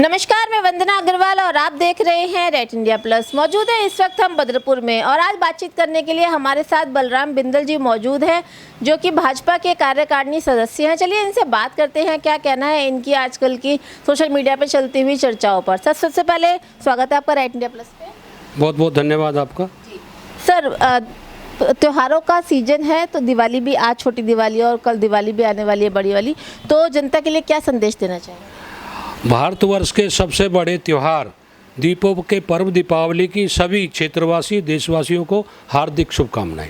नमस्कार, मैं वंदना अग्रवाल और आप देख रहे हैं रेट इंडिया प्लस। मौजूद है इस वक्त हम बदरपुर में और आज बातचीत करने के लिए हमारे साथ बलराम बिंदल जी मौजूद हैं, जो कि भाजपा के कार्यकारिणी सदस्य हैं। चलिए इनसे बात करते हैं, क्या कहना है इनकी आजकल की सोशल मीडिया पर चलती हुई चर्चाओं पर। सर, सबसे पहले स्वागत है आपका रेट इंडिया प्लस पे। बहुत बहुत धन्यवाद आपका। जी सर, त्योहारों का सीजन है तो दिवाली भी, आज छोटी दिवाली और कल दिवाली भी आने वाली है, बड़ी वाली, तो जनता के लिए क्या संदेश देना चाहिए? भारतवर्ष के सबसे बड़े त्यौहार दीपों के पर्व दीपावली की सभी क्षेत्रवासी देशवासियों को हार्दिक शुभकामनाएं।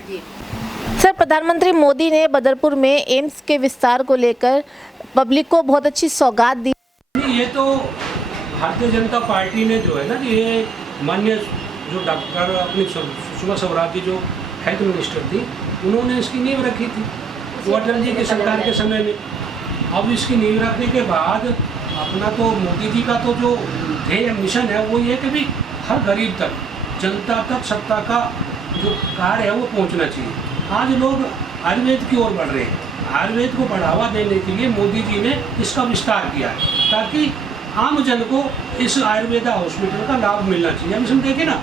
सर, प्रधानमंत्री मोदी ने बदरपुर में एम्स के विस्तार को लेकर पब्लिक को बहुत अच्छी सौगात दी। ये तो भारतीय जनता पार्टी ने जो है ना, ये माननीय जो डॉक्टर अपनी सुषमा स्वराज जी जो हेल्थ मिनिस्टर थी, उन्होंने इसकी नींव रखी थी वो अटल जी की सरकार के समय में। अब इसकी नींव रखने के बाद अपना तो मोदी जी का तो जो ध्येय मिशन है वो ये कि भी हर गरीब तक, जनता तक सत्ता का जो कार्य है वो पहुंचना चाहिए। आज लोग आयुर्वेद की ओर बढ़ रहे हैं। आयुर्वेद को बढ़ावा देने के लिए मोदी जी ने इसका विस्तार किया है ताकि आम जन को इस आयुर्वेदा हॉस्पिटल का लाभ मिलना चाहिए। अब इसमें देखिए ना,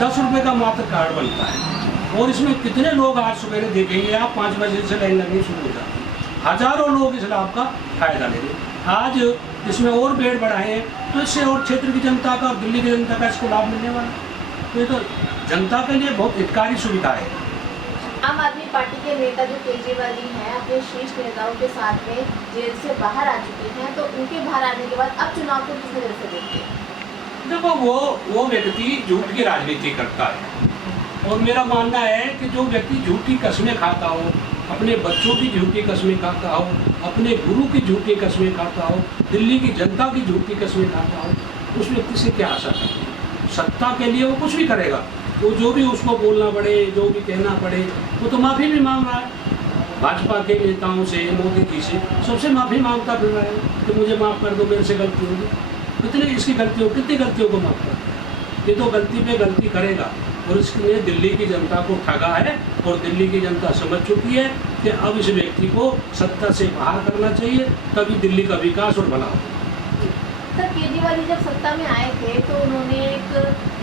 10 रुपये का मात्र कार्ड बनता है और इसमें कितने लोग आज सवेरे देखेंगे आप 5 बजे से लाइन लगनी शुरू हो जाती है। हज़ारों लोग इस लाभ का फायदा ले रहे हैं। आज इसमें और बेड बढ़ाए हैं तो इससे और क्षेत्र की जनता का और दिल्ली की जनता का इसको लाभ मिलने वाला है। तो ये तो जनता के लिए बहुत हितकारी सुविधा है। आम आदमी पार्टी के नेता जो केजरीवाल जी हैं, अपने शीर्ष नेताओं के साथ में जेल से बाहर आ चुके हैं, तो उनके बाहर आने के बाद अब चुनाव को किस नजर से देखते हैं? देखो, वो व्यक्ति झूठ की राजनीति करता है और मेरा मानना है कि जो व्यक्ति झूठी कस्में खाता हो, अपने बच्चों की झूठी कस्में खाता हो, अपने गुरु की झूठी कस्में खाता हो, दिल्ली की जनता की झूठी कस्में खाता हो, उस व्यक्ति से क्या आशा करते हैं? सत्ता के लिए वो कुछ भी करेगा, वो जो भी उसको बोलना पड़े, जो भी कहना पड़े, वो तो माफ़ी भी मांग रहा है। भाजपा के नेताओं से, मोदी जी से सबसे माफ़ी मांगता फिर रहा है कि मुझे माफ़ कर दो, मेरे से गलती होगी। कितनी गलतियों को माफ़ करता है? ये तो गलती पे गलती करेगा और इसने दिल्ली की जनता को ठगा है और दिल्ली की जनता समझ चुकी है कि अब इस व्यक्ति को सत्ता से बाहर करना चाहिए, तभी दिल्ली का विकास और भला हो। सर, केजरीवाल जी जब सत्ता में आए थे तो उन्होंने एक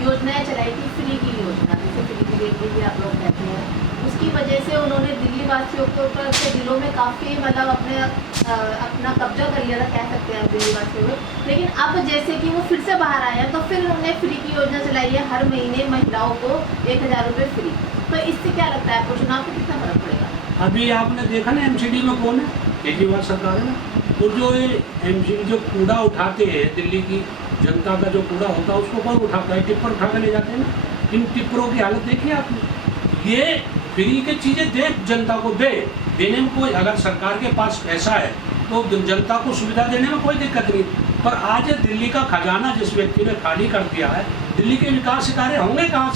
योजनाएं चलाई थी, फ्री की योजना, जिसे फ्री की रेट भी आप लोग कहते हैं। उसकी वजह से उन्होंने दिल्ली वासियों के ऊपर के दिलों में काफ़ी मतलब अपना कब्जा कर लिया था, कह सकते हैं दिल्ली वासियों में। लेकिन अब जैसे कि वो फिर से बाहर आए हैं तो फिर उन्होंने फ्री की योजना चलाई है, हर महीने महिलाओं को 1000 रुपये फ्री। तो इससे क्या लगता है आपको, चुनाव को कितना फर्क पड़ेगा? अभी आपने देखा ना एमसीडी में कौन है? केजरीवाल सरकार है ना। और जो ये एमसीडी जो कूड़ा उठाते हैं, दिल्ली की जनता का जो कूड़ा होता है उसको कौन उठाता है? टिप्पर उठा के ले जाते हैं ना। इन टिप्परों की हालत देखिए आपने। ये फ्री की चीज़ें दे, जनता को देने में कोई, अगर सरकार के पास पैसा है तो जनता को सुविधा देने में कोई दिक्कत नहीं। पर आज दिल्ली का खजाना जिस व्यक्ति ने खाली कर दिया है, दिल्ली के विकास कार्य होंगे कहाँ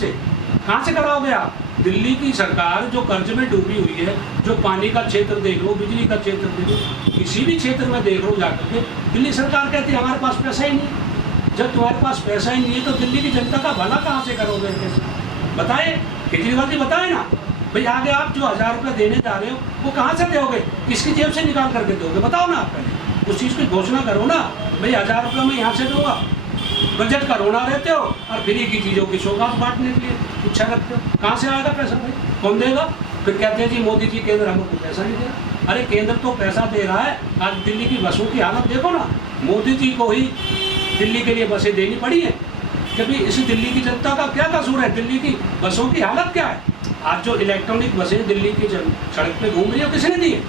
से कराओगे आप? दिल्ली की सरकार जो कर्ज में डूबी हुई है, जो पानी का क्षेत्र देख लो, बिजली का क्षेत्र देख लो, किसी भी क्षेत्र में देख लो जाकर के, दिल्ली सरकार कहती है हमारे पास पैसा ही नहीं। जब तुम्हारे पास पैसा ही नहीं है तो दिल्ली की जनता का भला कहाँ से करोगे? कैसे बताए? केजरीवाल जी बताए ना भाई, आगे आप जो 1000 रुपये देने जा रहे हो वो कहाँ से दोगे? किसकी जेब से निकाल करके दोगे? बताओ ना आप पहले उस चीज़ की घोषणा करो ना भाई, 1000 रुपये मैं यहाँ से दूंगा। बजट का रोना रहते हो और फ्री की चीज़ों की सौगात बांटने के लिए इच्छा रखते हो। कहाँ से आएगा पैसा भाई? कौन देगा? फिर कहते हैं जी मोदी जी केंद्र हमको पैसा नहीं दे रहा। अरे केंद्र तो पैसा दे रहा है। आज दिल्ली की बसों की हालत देखो ना, मोदी जी को ही दिल्ली के लिए बसें देनी पड़ी हैं। कभी इस दिल्ली की जनता का क्या कसूर है? दिल्ली की बसों की हालत क्या है? आज जो इलेक्ट्रॉनिक बसें दिल्ली की सड़क पे घूम रही है, किसने दी है?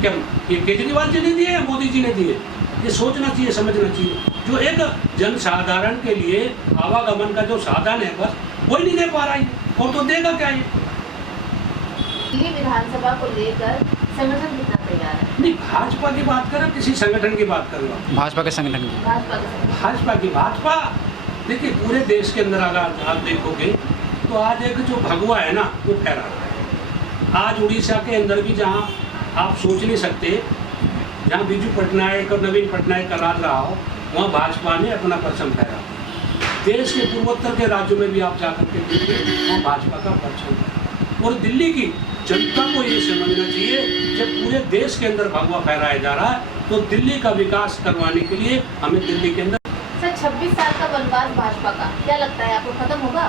क्या ये केजरीवाल जी ने दिए या मोदी जी ने दिए? ये सोचना चाहिए, समझना चाहिए। जो एक जन साधारण के लिए आवागमन का जो साधन है, बस वही नहीं दे पा रहा है और तो देगा क्या ये? दिल्ली विधानसभा को लेकर संगठन कितना तैयार है? नहीं, भाजपा की बात करें, किसी संगठन की बात कर लो? भाजपा के संगठन की। भाजपा देखिए, पूरे देश के अंदर अगर आप देखोगे तो आज एक जो भगवा है ना वो फहरा रहा है। आज उड़ीसा के अंदर भी जहाँ आप सोच नहीं सकते, जहाँ बीजू पटनायक और नवीन पटनायक का राज रहा हो, वहाँ भाजपा ने अपना परचम फहरा। देश के पूर्वोत्तर के राज्यों में भी आप जाकर के देखिए, वहाँ भाजपा का परचम है। और दिल्ली की जनता को ये समझना चाहिए, जब पूरे देश के अंदर भगवा फहराया जा रहा है तो दिल्ली का विकास करवाने के लिए हमें दिल्ली के अंदर। सर, 26 साल का वनवास भाजपा का क्या लगता है आपको खत्म होगा?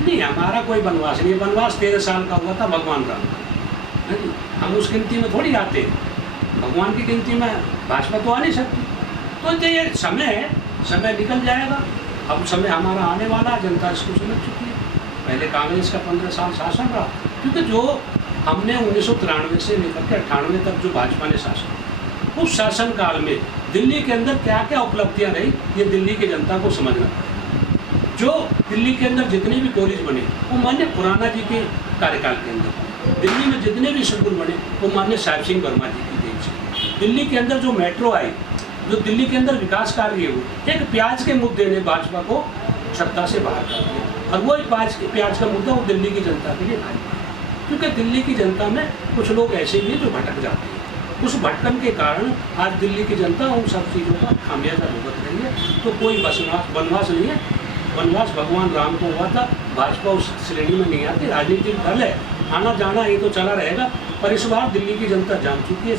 नहीं, हमारा कोई वनवास नहीं, वनवास 13 साल का हुआ था भगवान राम का, है जी। हम उस गिनती में थोड़ी आते हैं, भगवान की गिनती में भाजपा तो आ नहीं सकती। तो ये समय निकल जाएगा। अब समय हमारा आने वाला, जनता इसको समझ चुकी है। पहले कांग्रेस का 15 साल शासन रहा, क्योंकि जो हमने 1993 से लेकर के 98 तक जो भाजपा ने शासन, उस शासन काल में दिल्ली के अंदर क्या क्या उपलब्धियां रही, ये दिल्ली की जनता को समझना पड़ेगा। जो दिल्ली के अंदर जितने भी कॉलेज बने वो मान्य खुराना जी के कार्यकाल के अंदर, दिल्ली में जितने भी स्कूल बने वो मान्य साहिब सिंह वर्मा जी की देन से, दिल्ली के अंदर जो मेट्रो आई, जो दिल्ली के अंदर विकास कार्य है, वो एक प्याज के मुद्दे ने भाजपा को सत्ता से बाहर कर दिया। और वो प्याज का मुद्दा वो दिल्ली की जनता के लिए भारी पड़ा, क्योंकि दिल्ली की जनता में कुछ लोग ऐसे भी हैं जो भटक जाते हैं। उस भटकन के कारण आज दिल्ली की जनता उन सब चीज़ों का खामियाजा भुगत रही है। तो कोई वनवास नहीं है, वनवास भगवान राम को हुआ था। भाजपा उस श्रेणी में नहीं आती, राजनीतिक दल है, आना जाना ये तो चला रहेगा। पर इस बार दिल्ली की जनता जान चुकी है।